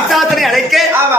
இசாசனை அழைக்க ஆமா.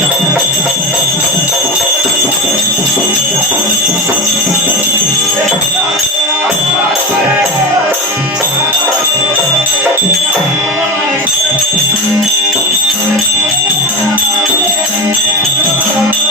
Thank you.